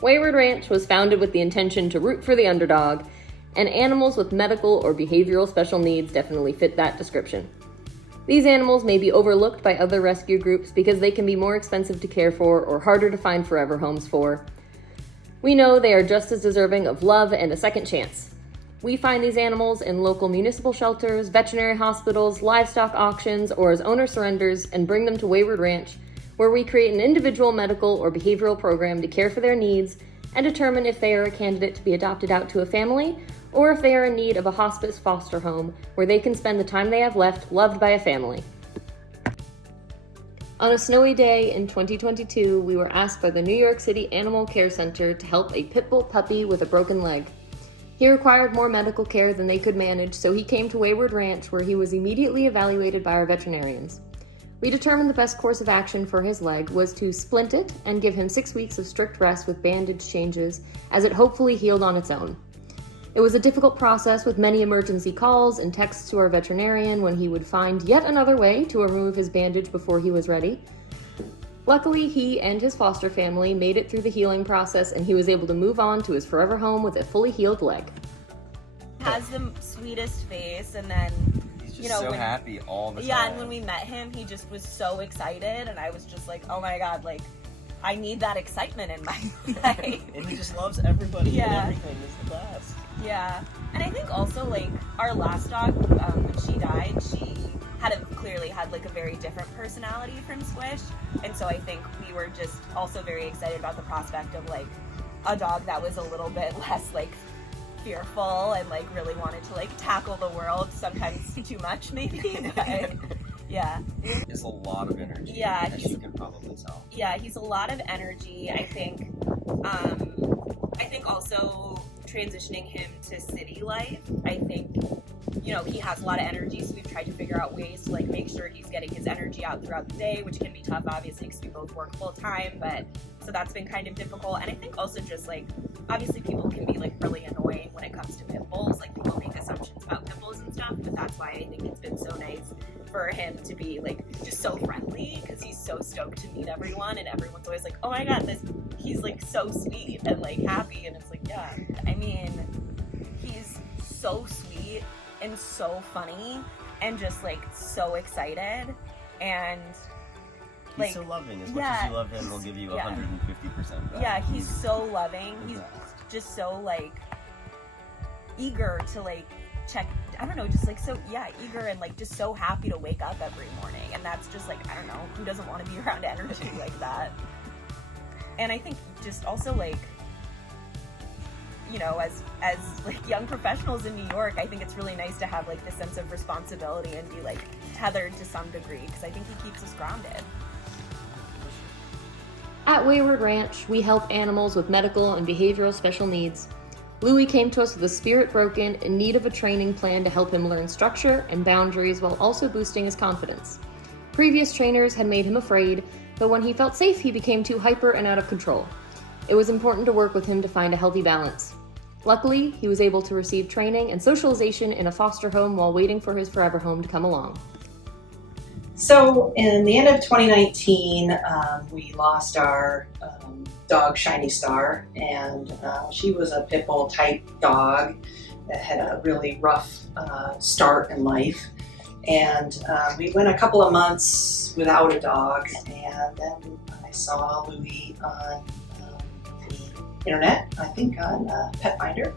Wayward Ranch was founded with the intention to root for the underdog, and animals with medical or behavioral special needs definitely fit that description. These animals may be overlooked by other rescue groups because they can be more expensive to care for or harder to find forever homes for. We know they are just as deserving of love and a second chance. We find these animals in local municipal shelters, veterinary hospitals, livestock auctions, or as owner surrenders and bring them to Wayward Ranch, where we create an individual medical or behavioral program to care for their needs and determine if they are a candidate to be adopted out to a family or if they are in need of a hospice foster home where they can spend the time they have left loved by a family. On a snowy day in 2022, we were asked by the New York City Animal Care Center to help a pit bull puppy with a broken leg. He required more medical care than they could manage, so he came to Wayward Ranch where he was immediately evaluated by our veterinarians. We determined the best course of action for his leg was to splint it and give him 6 weeks of strict rest with bandage changes as it hopefully healed on its own. It was a difficult process with many emergency calls and texts to our veterinarian when he would find yet another way to remove his bandage before he was ready. Luckily, he and his foster family made it through the healing process and he was able to move on to his forever home with a fully healed leg. Has the sweetest face, and then he's just so happy all the time. Yeah, and when we met him, he just was so excited, and I was just like, oh my god, like, I need that excitement in my life. And he just loves everybody Yeah. and everything is the best. Yeah, and I think also, like, our last dog, when she died, she clearly had like a very different personality from Squish, and so I think we were just also very excited about the prospect of like a dog that was a little bit less like fearful and like really wanted to like tackle the world, sometimes too much maybe. But, yeah. It's a lot of energy. Yeah, as you can probably tell. Yeah, he's a lot of energy. I think also transitioning him to city life, I think, you know, he has a lot of energy, so we've tried to figure out ways to like make sure he's getting his energy out throughout the day, which can be tough obviously because we both work full time, but so that's been kind of difficult. And I think also just like obviously people can be like really annoying when it comes to pit bulls, like people make assumptions about pit bulls and stuff, but that's why I think it's been so nice for him to be like just so friendly, because he's so stoked to meet everyone and everyone's always like, oh my god, he's like so sweet and like happy, and it's like, yeah, I mean, he's so sweet and so funny and just like so excited, and like he's so loving. As much as you love him, he'll give you 150% back. Yeah, he's so loving. He's best. just so like eager to like check, I don't know, just like so eager and like just so happy to wake up every morning, and that's just like, I don't know, who doesn't want to be around energy like that? And I think just also like, you know, as like young professionals in New York, I think it's really nice to have like this sense of responsibility and be like tethered to some degree, because I think he keeps us grounded. At Wayward Ranch, we help animals with medical and behavioral special needs. Louie came to us with a spirit broken, in need of a training plan to help him learn structure and boundaries while also boosting his confidence. Previous trainers had made him afraid, but when he felt safe, he became too hyper and out of control. It was important to work with him to find a healthy balance. Luckily, he was able to receive training and socialization in a foster home while waiting for his forever home to come along. So in the end of 2019, we lost our dog, Shiny Star, and she was a pit bull type dog that had a really rough start in life. And we went a couple of months without a dog, and then I saw Louie on the internet, I think on Pet Finder.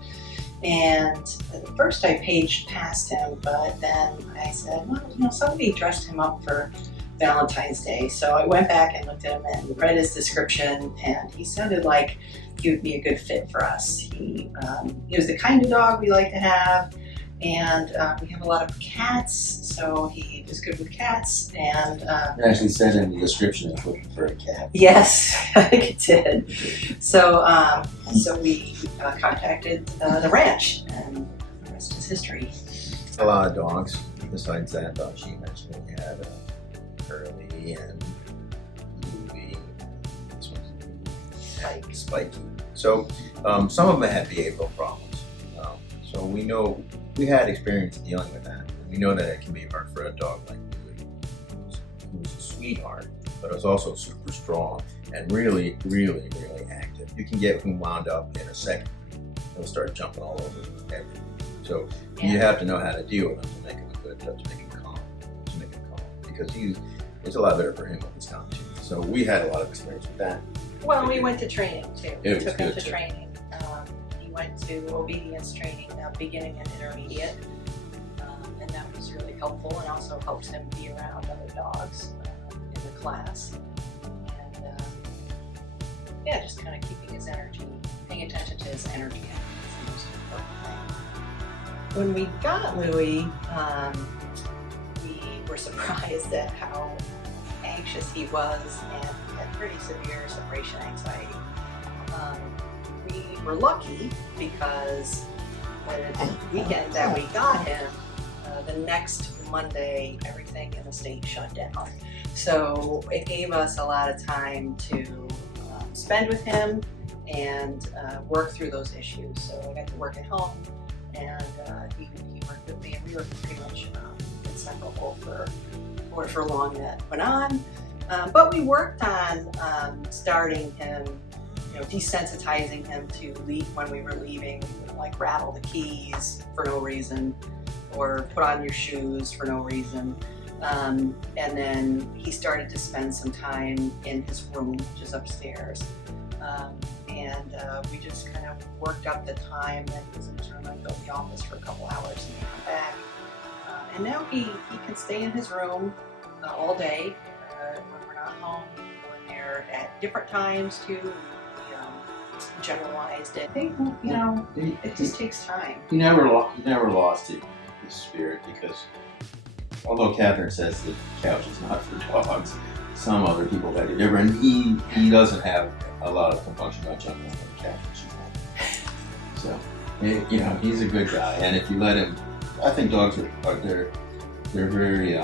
And at first I paged past him, but then I said, well, you know, somebody dressed him up for Valentine's Day. So I went back and looked at him and read his description, and he sounded like he would be a good fit for us. He was the kind of dog we like to have, and we have a lot of cats, so he was good with cats. And It actually said in the description it's looking for a cat. yes, I think it did. So we contacted the ranch, and the rest is history. A lot of dogs. Besides that dog she mentioned, we had Curly and Louie. This one's Spiky. So some of them had behavioral problems. So we know we had experience dealing with that. We know that it can be hard for a dog like Louie, who's a sweetheart, but is also super strong and really, really, really active. hyperactive. You can get him wound up in a second. He'll start jumping all over everything. So you have to know how to deal with him to make him a good, to make him calm, because it's a lot better for him when he's calm too. So we had a lot of experience with that. Well, we went to training too. It We was took him good, to too. training. He went to obedience training, beginning and intermediate, and that was really helpful, and also helps him be around other dogs in the class. And yeah, just kind of keeping his energy, paying attention to his energy is the most important thing. When we got Louie, we were surprised at how anxious he was, and he had pretty severe separation anxiety. We were lucky because the weekend that we got him, the next Monday, everything in the state shut down. So it gave us a lot of time to spend with him and work through those issues. So I got to work at home, and he worked with me, and we were pretty much inseparable for long that went on. But we worked on starting him, desensitizing him to leave when we were leaving. We would like rattle the keys for no reason, or put on your shoes for no reason. And then he started to spend some time in his room, which is upstairs. And we just kind of worked up the time that he was in his room. I'd go to the office for a couple hours and then come back. And now he can stay in his room all day when we're not home. We're there at different times too. We generalized it. I think, it just takes time. He never lost his spirit, because although Catherine says the couch is not for dogs, some other people that are different. He doesn't have a lot of compunction about jumping on the couch. So he's a good guy, and if you let him, I think dogs they're very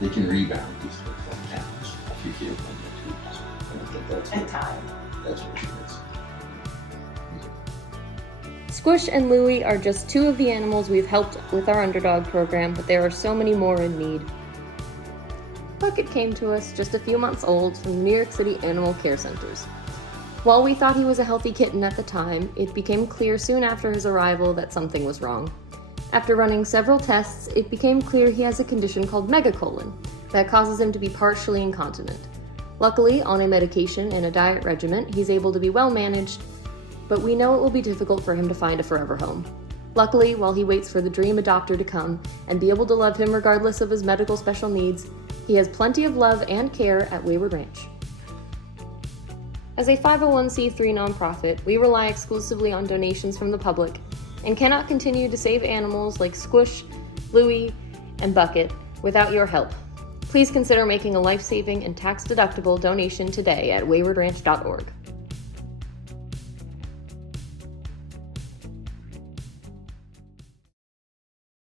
they can rebound easily from challenge if you give them the tools. And I think And time. That's what she is. Squish and Louie are just two of the animals we've helped with our Underdog program, but there are so many more in need. Bucket came to us just a few months old from the New York City Animal Care Centers. While we thought he was a healthy kitten at the time, it became clear soon after his arrival that something was wrong. After running several tests, it became clear he has a condition called megacolon that causes him to be partially incontinent. Luckily, on a medication and a diet regimen, he's able to be well managed, but we know it will be difficult for him to find a forever home. Luckily, while he waits for the dream adopter to come and be able to love him regardless of his medical special needs, he has plenty of love and care at Wayward Ranch. As a 501c3 nonprofit, we rely exclusively on donations from the public and cannot continue to save animals like Squish, Louie, and Bucket without your help. Please consider making a life-saving and tax-deductible donation today at waywardranch.org.